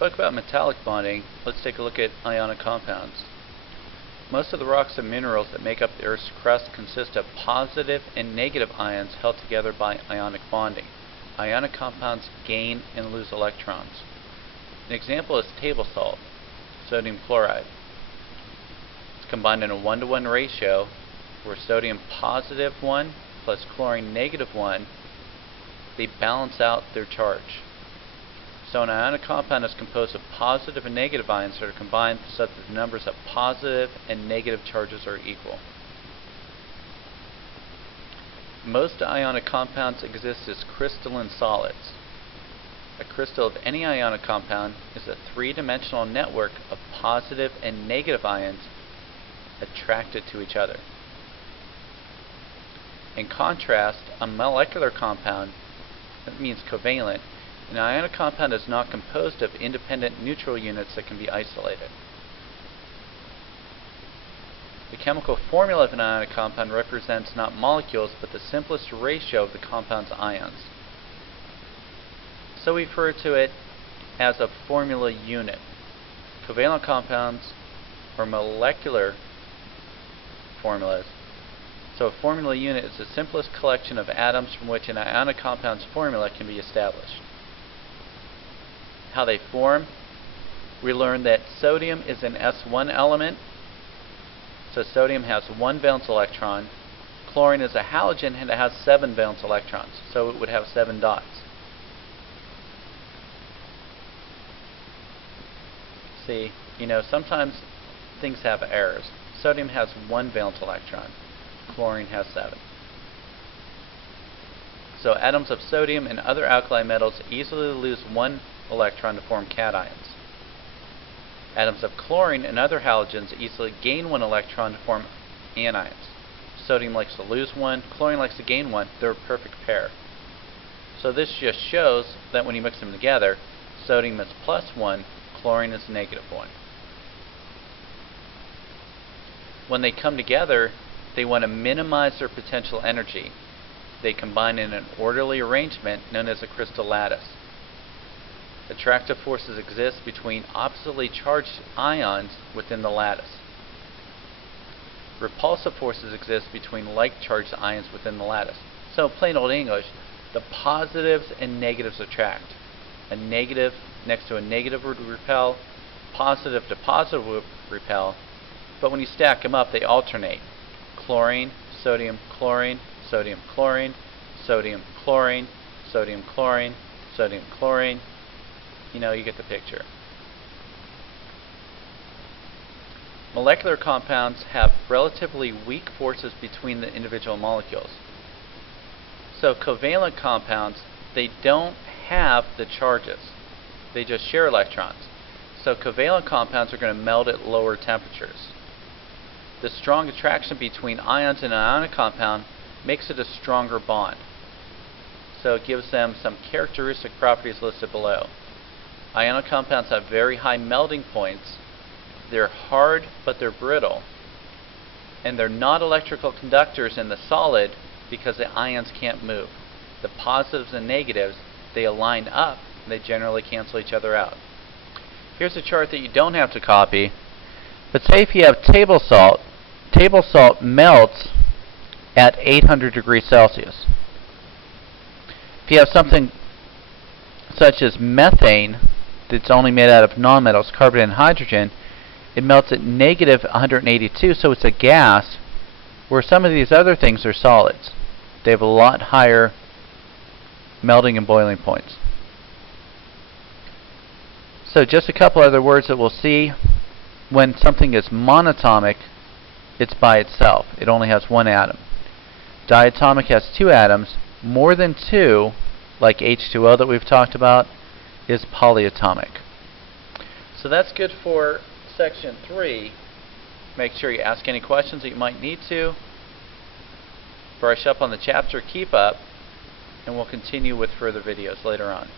spoke about metallic bonding, let's take a look at ionic compounds. Most of the rocks and minerals that make up the Earth's crust consist of positive and negative ions held together by ionic bonding. Ionic compounds gain and lose electrons. An example is table salt, sodium chloride. It's combined in a 1-to-1 ratio where sodium positive 1 plus chlorine negative 1, they balance out their charge. So an ionic compound is composed of positive and negative ions that are combined so that the numbers of positive and negative charges are equal. Most ionic compounds exist as crystalline solids. A crystal of any ionic compound is a three-dimensional network of positive and negative ions attracted to each other. In contrast, a molecular compound, that means covalent, an ionic compound is not composed of independent neutral units that can be isolated. The chemical formula of an ionic compound represents not molecules, but the simplest ratio of the compound's ions. So we refer to it as a formula unit. Covalent compounds are molecular formulas. So a formula unit is the simplest collection of atoms from which an ionic compound's formula can be established. How they form, we learned that sodium is an S1 element, so sodium has 1 valence electron. Chlorine is a halogen and it has 7 valence electrons, so it would have 7 dots. See, sometimes things have errors. Sodium has 1 valence electron, chlorine has 7. So atoms of sodium and other alkali metals easily lose 1 electron to form cations. Atoms of chlorine and other halogens easily gain 1 electron to form anions. Sodium likes to lose 1, chlorine likes to gain 1. They're a perfect pair. So this just shows that when you mix them together, sodium is +1, chlorine is -1. When they come together, they want to minimize their potential energy. They combine in an orderly arrangement known as a crystal lattice. Attractive forces exist between oppositely charged ions within the lattice. Repulsive forces exist between like-charged ions within the lattice. So plain old English, the positives and negatives attract. A negative next to a negative would repel, positive to positive would repel, but when you stack them up they alternate. Chlorine, sodium, chlorine, sodium, chlorine, sodium, chlorine, sodium, chlorine, sodium, chlorine. You get the picture. Molecular compounds have relatively weak forces between the individual molecules. So covalent compounds, they don't have the charges. They just share electrons. So covalent compounds are going to melt at lower temperatures. The strong attraction between ions in an ionic compound makes it a stronger bond. So it gives them some characteristic properties listed below. Ionic compounds have very high melting points. They're hard, but they're brittle. And they're not electrical conductors in the solid because the ions can't move. The positives and negatives, they align up, and they generally cancel each other out. Here's a chart that you don't have to copy. But say if you have table salt melts at 800 degrees Celsius. If you have something such as methane that's only made out of nonmetals, carbon and hydrogen, it melts at -182, so it's a gas, where some of these other things are solids. They have a lot higher melting and boiling points. So just a couple other words that we'll see. When something is monatomic, it's by itself. It only has 1 atom. Diatomic has 2 atoms. More than 2, like H2O that we've talked about, is polyatomic. So that's good for section 3. Make sure you ask any questions that you might need to. Brush up on the chapter, keep up, and we'll continue with further videos later on.